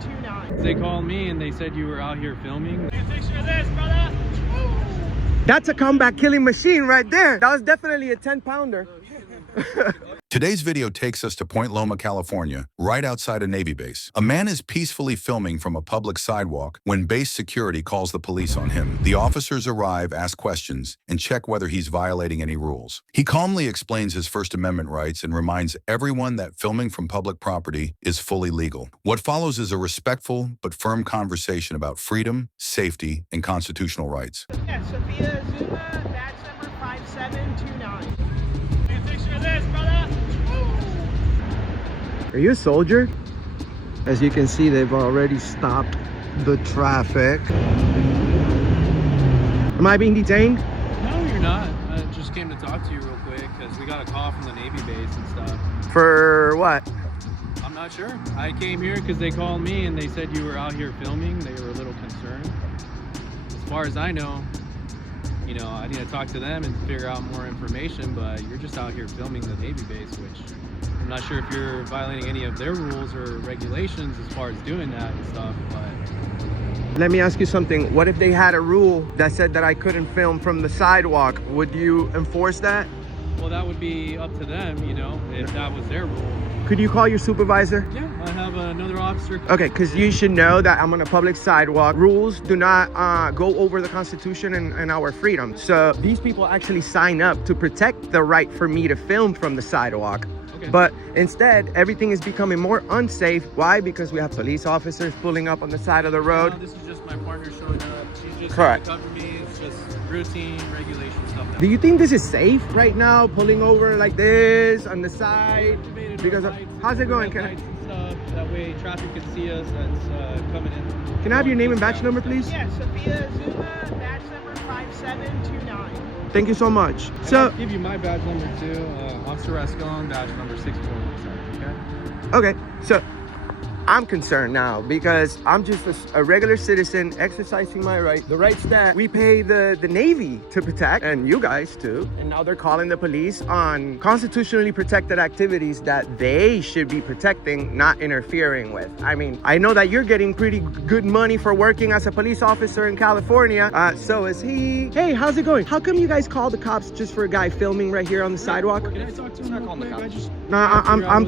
5729. They called me and they said you were out here filming. Take a picture of this, brother. That's a comeback killing machine right there. That was definitely a 10-pounder. Today's video takes us to Point Loma, California, right outside a Navy base. A man is peacefully filming from a public sidewalk when base security calls the police on him. The officers arrive, ask questions, and check whether he's violating any rules. He calmly explains his First Amendment rights and reminds everyone that filming from public property is fully legal. What follows is a respectful but firm conversation about freedom, safety, and constitutional rights. Yeah, Sophia Zuma, badge number 5729. Take a picture of this, brother. Are you a soldier? As you can see, they've already stopped the traffic. Am I being detained? No, you're not. I just came to talk to you real quick because we got a call from the Navy base and stuff. For what? I'm not sure. I came here because they called me and they said you were out here filming. They were a little concerned. As far as I know, you know, I need to talk to them and figure out more information, but you're just out here filming the Navy base, which I'm not sure if you're violating any of their rules or regulations as far as doing that and stuff, but... Let me ask you something. What if they had a rule that said that I couldn't film from the sidewalk? Would you enforce that? Well, that would be up to them, you know, if that was their rule. Could you call your supervisor? Yeah, I have another officer. Okay, because you should know that I'm on a public sidewalk. Rules do not go over the Constitution and our freedom. So these people actually sign up to protect the right for me to film from the sidewalk. Okay. But instead, everything is becoming more unsafe. Why? Because we have police officers pulling up on the side of the road. No, this is just my partner showing up. She's just Correct. to cover me. It's just routine, regulation stuff. Do you think this is safe right now, pulling over like this on the side? Because of, how's it going? Can I, and stuff. That way traffic can see us that's coming in. can I have your name and badge number, please? Yeah, Sophia Zuma, badge number 5729. Thank you so much. I'll give you my badge number too. Officer Rascon, badge number 647. Okay, so I'm concerned now because I'm just a regular citizen exercising my right, the rights that we pay the Navy to protect, and you guys too. And now they're calling the police on constitutionally protected activities that they should be protecting, not interfering with. I mean, I know that you're getting pretty good money for working as a police officer in California. So is he. Hey, how's it going? How come you guys call the cops just for a guy filming right here on the sidewalk? Can I talk to him real quick? No, I'm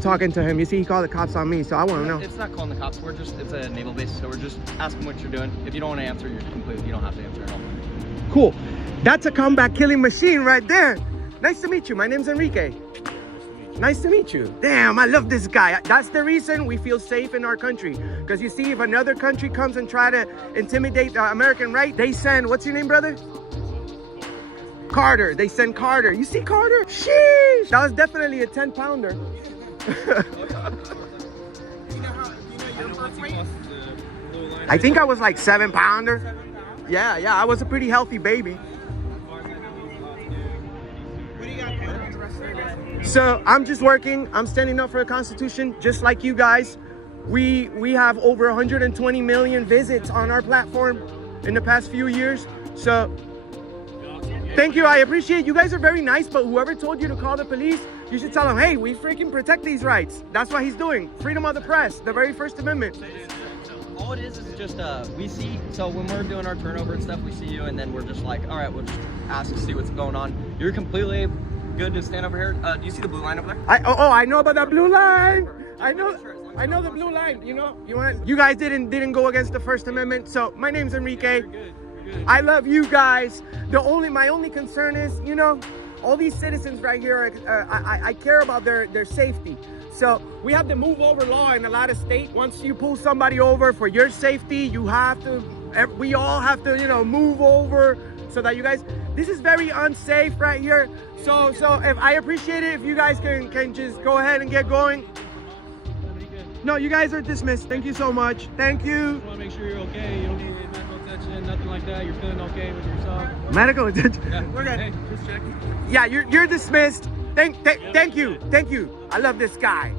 talking to him. You see, he called the cops on me, so I want to know. It's not calling the cops. It's a naval base, so we're just asking what you're doing. If you don't want to answer, you don't have to answer at all. Cool. That's a comeback killing machine right there. Nice to meet you. My name's Enrique. Nice to meet you. Damn, I love this guy. That's the reason we feel safe in our country. Because you see, if another country comes and try to intimidate the American right, they send, what's your name, brother? Carter. They send Carter. You see Carter? Sheesh. That was definitely a 10-pounder. I think I was like 7-pounder. Yeah, I was a pretty healthy baby. So I'm just working. I'm standing up for the Constitution, just like you guys. We have over 120 million visits on our platform in the past few years. So thank you. I appreciate you guys are very nice, but whoever told you to call the police, you should tell them, hey, we freaking protect these rights. That's what he's doing. Freedom of the press, the very First Amendment. All it is just we see. So when we're doing our turnover and stuff, we see you, and then we're just like, all right, we'll just ask to see what's going on. You're completely good to stand over here. Do you see the blue line over there? I know about that blue line. I know the blue line. You know, you guys didn't go against the First Amendment. So my name's Enrique. You're good. I love you guys. My only concern is, you know, all these citizens right here. I care about their safety. So we have the move over law in a lot of states. Once you pull somebody over for your safety, we all have to, you know, move over so that you guys. This is very unsafe right here. So if I appreciate it if you guys can just go ahead and get going. No, you guys are dismissed. Thank you so much. Thank you. Just want to make sure you're okay. You don't need medical attention, nothing like that. You're feeling okay with yourself. Medical attention. Yeah. We're good. Hey, just checking. Yeah, you're dismissed. Thank you. I love this guy.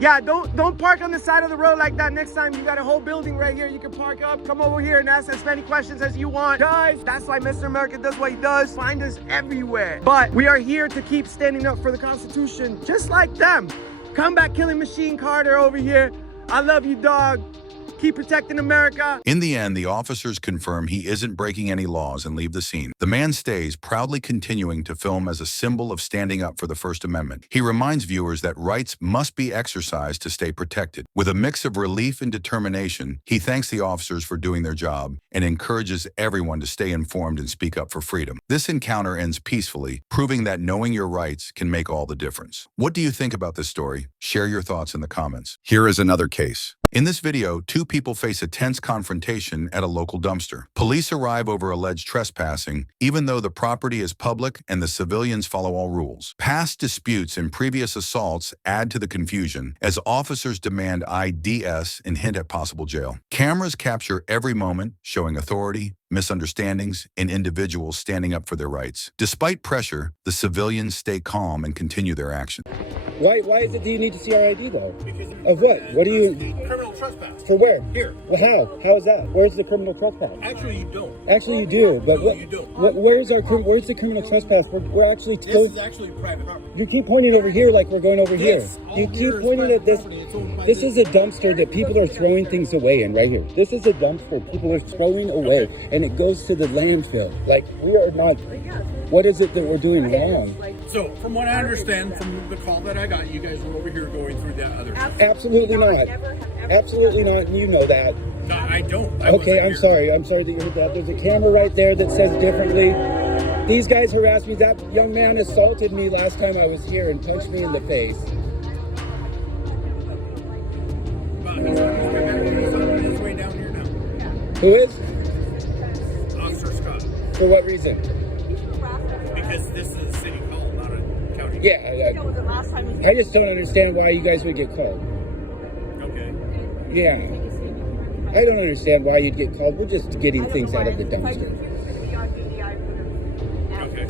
Yeah, don't park on the side of the road like that next time. You got a whole building right here. You can park up, come over here and ask as many questions as you want. Guys, that's why Mr. America does what he does. Find us everywhere. But we are here to keep standing up for the Constitution, just like them. Combat Killing Machine Carter over here. I love you, dog. Keep protecting America. In the end, the officers confirm he isn't breaking any laws and leave the scene. The man stays, proudly continuing to film as a symbol of standing up for the First Amendment. He reminds viewers that rights must be exercised to stay protected. With a mix of relief and determination, he thanks the officers for doing their job and encourages everyone to stay informed and speak up for freedom. This encounter ends peacefully, proving that knowing your rights can make all the difference. What do you think about this story? Share your thoughts in the comments. Here is another case. In this video, two people face a tense confrontation at a local dumpster. Police arrive over alleged trespassing, even though the property is public and the civilians follow all rules. Past disputes and previous assaults add to the confusion as officers demand IDs and hint at possible jail. Cameras capture every moment, showing authority, misunderstandings, and individuals standing up for their rights. Despite pressure, the civilians stay calm and continue their action. Why is it that you need to see our ID though? Of what? What do you... Criminal trespass. For where? Here. Well, how? How is that? Where's the criminal trespass? Actually, you don't. Actually, you do, but No, what, you don't. where's the criminal trespass? We're actually This still... is actually private property. You keep pointing over here like we're going over here. All You here keep is pointing private at this. property. It's owned by This is a dumpster that people are throwing things away in right here. This is a dumpster people are throwing away, and it goes to the landfill. Like, we are not... What is it that we're doing wrong? So, from what I understand from the call that I got, you guys were over here going through that other. Absolutely not. Absolutely not. You know that. No, I don't. I Okay, wasn't I'm here. sorry. I'm sorry that you heard that. There's a camera right there that says differently. These guys harassed me. That young man assaulted me last time I was here and punched me in the face. But he's on his way down here now. Who is? Officer Scott. For what reason? Because this is a city call, not a county. Yeah, I just don't understand why you guys would get called. Okay. Yeah. I don't understand why you'd get called. We're just getting things out of the dumpster. Okay.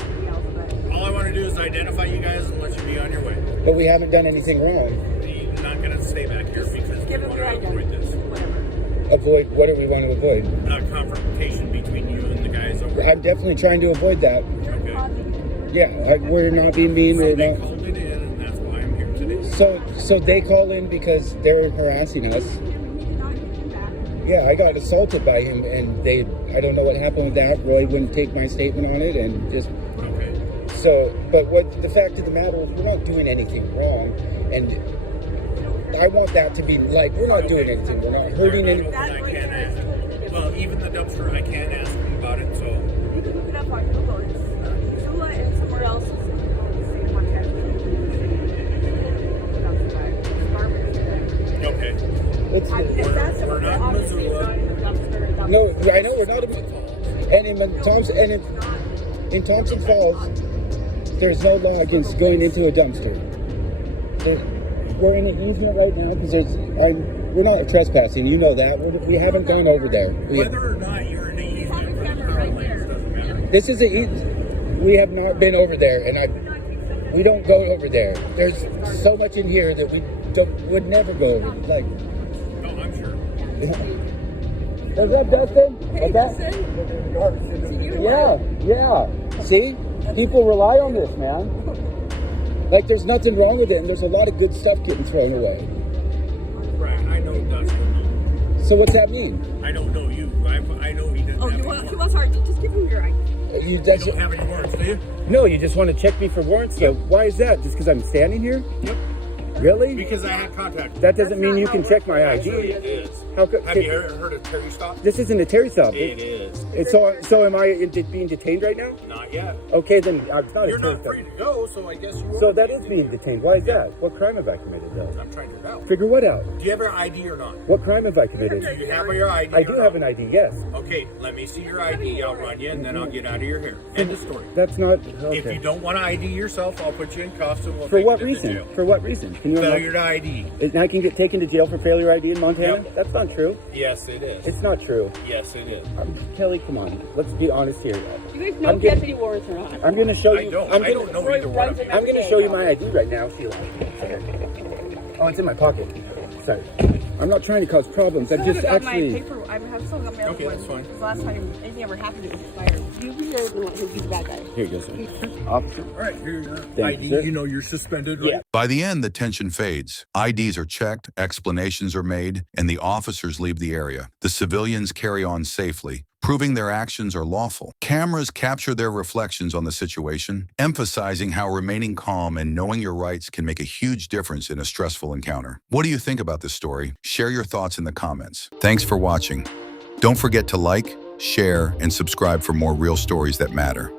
All I want to do is identify you guys and let you be on your way. But we haven't done anything wrong. You're not going to stay back here because we want to avoid this. Avoid, what do we want to avoid? A confrontation between you and the guys over here. I'm definitely trying to avoid that. Okay. Yeah, we're not being mean. So We're they not. called it in, and that's why I'm here today. So they call in because they're harassing us. Yeah, I got assaulted by him, and I don't know what happened with that. Roy wouldn't take my statement on it, and just... Okay. So, but what the fact of the matter is, we're not doing anything wrong, and I want that to be like, we're not doing anything, we're not hurting anyone. I can't ask. Well, even the dumpster, I can't ask them about it, so... You can look it up on Google. It's Zula and somewhere else is in the same contact. Okay. We're not in Missoula. No, I know we're not and in Thompson Falls, there's no law against going into a dumpster. We're in an easement right now because we're not trespassing. You know that. We haven't gone over there. Whether or not you're in the easement for the power lines doesn't matter. This is we have not been over there, and we don't go over there. There's so much in here that we would never go over. Like, No, I'm sure. what's up, Dustin? Hey, What's that? Yeah. See, people rely on this, man. Like, there's nothing wrong with it, and there's a lot of good stuff getting thrown away. Right, I know Dustin. So what's that mean? I don't know you. I know he doesn't Oh, have he any wants warrants. our ID. Just give him your ID. You don't have any warrants, do you? No, you just want to check me for warrants? So why is that? Just because I'm standing here? Yep. Really? Because I had contact. That doesn't mean you can check my Actually, it ID. is. How could, Have you heard of Terry Stop? This isn't a Terry stop. It is. It's so am I being detained right now? Not yet. Okay, then it's not You're a Terry not stop. free to go, so I guess you are. So that is being detained. Why is that? What crime have I committed, though? I'm trying to figure out. Figure what out? Do you have your ID or not? What crime have I committed? Do you have your ID? I do have an ID, yes. Okay, let me see your ID. I'll run you, and then I'll get out of your hair. End of story. That's not If okay. you don't want to ID yourself, I'll put you in cuffs and we'll For take what you to reason? jail. For what reason? Can you Failure to ID. And I can get taken to jail for failure ID in Montana? Yep. That's not true. Yes, it is. It's not true. Yes, it is. Kelly, come on. Let's be honest here. You guys know I'm if he has getting- any warrants or not. I'm going to show I you. don't. I'm I gonna- don't know either one of them. I'm going to show you my ID right now, Sheila. Oh, it's in my pocket. Sorry. I'm not trying to cause problems. I'm just actually... I have still got my other Okay, one. that's fine. Because last time anything ever happened, it was expired. You be here the one who's the bad guy. Here you go, sir. Officer. All right, here you go. Thank you, ID, sir. you know you're suspended, right? Yeah. By the end, the tension fades. IDs are checked, explanations are made, and the officers leave the area. The civilians carry on safely, proving their actions are lawful. Cameras capture their reflections on the situation, emphasizing how remaining calm and knowing your rights can make a huge difference in a stressful encounter. What do you think about this story? Share your thoughts in the comments. Thanks for watching. Don't forget to like, share, and subscribe for more real stories that matter.